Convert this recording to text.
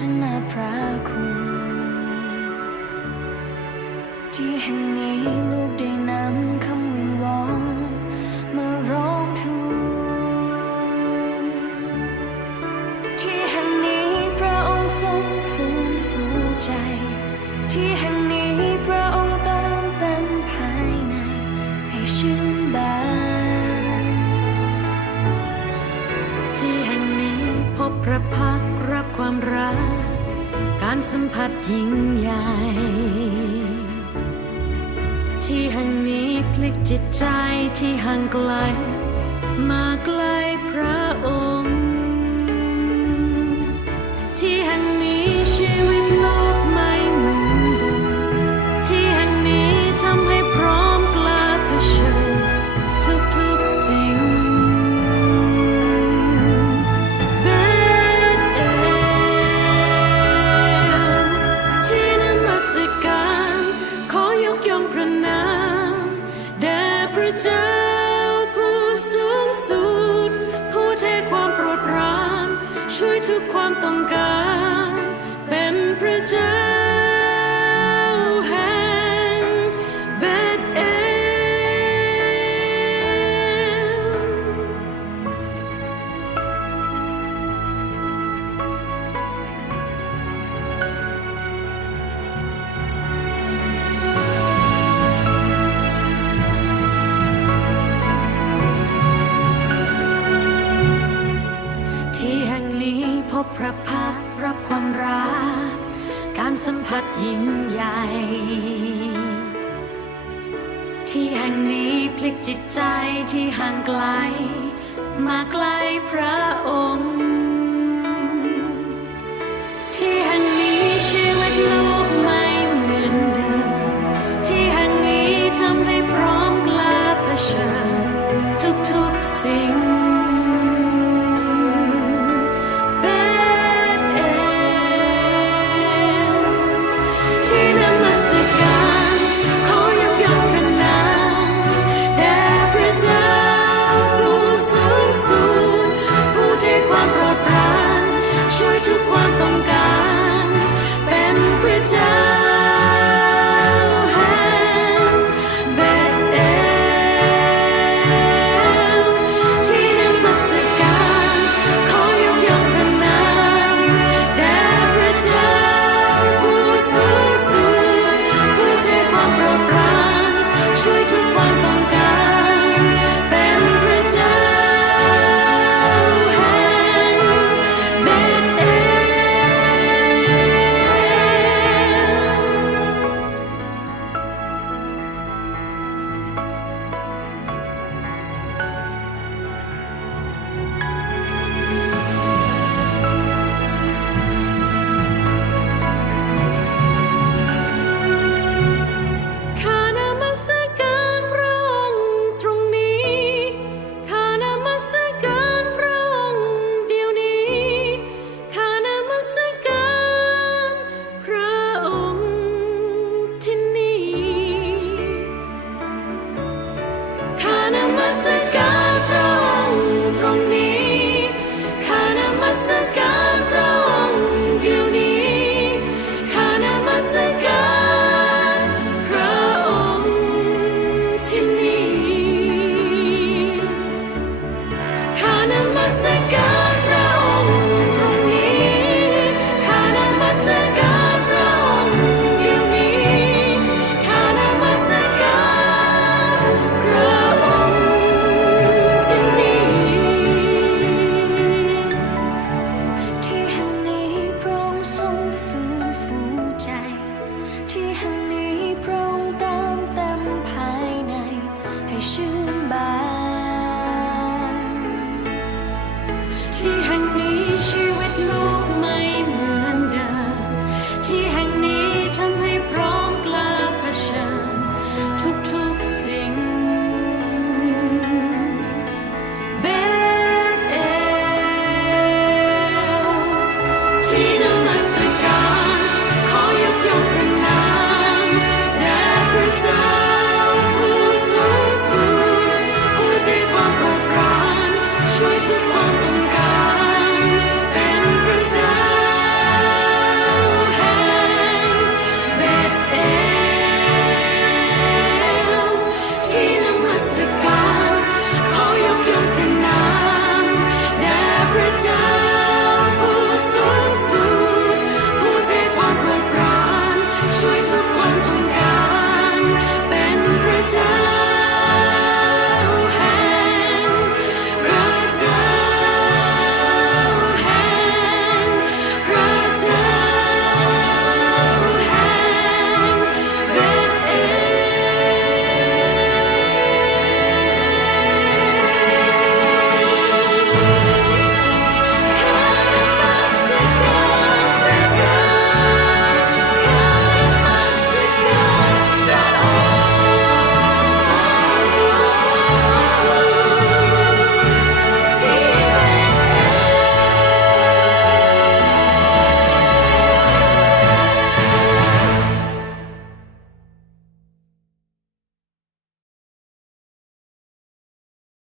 จนาพระคุณ ที่แห่งนี้ลูกได้นำคำวิงวอนมาร้องทูลที่แห่งนี้พระองค์ทรงฟื้นฟูใจ ที่แห่งนี้พระองค์เติมเต็มภายใน ให้ชื่นบานที่แห่งนี้พบพระพา ความรัก การสัมผัสยิ่งใหญ่ ที่แห่งนี้พลิกจิตใจที่ห่างไกล มาใกล้พระองค์ ช่วยทุกความต้องการ พบพักรับความรัก การสัมผัสยิ่งใหญ่ ที่แห่งนี้พลิกจิตใจที่ห่างไกล มาใกล้พระองค์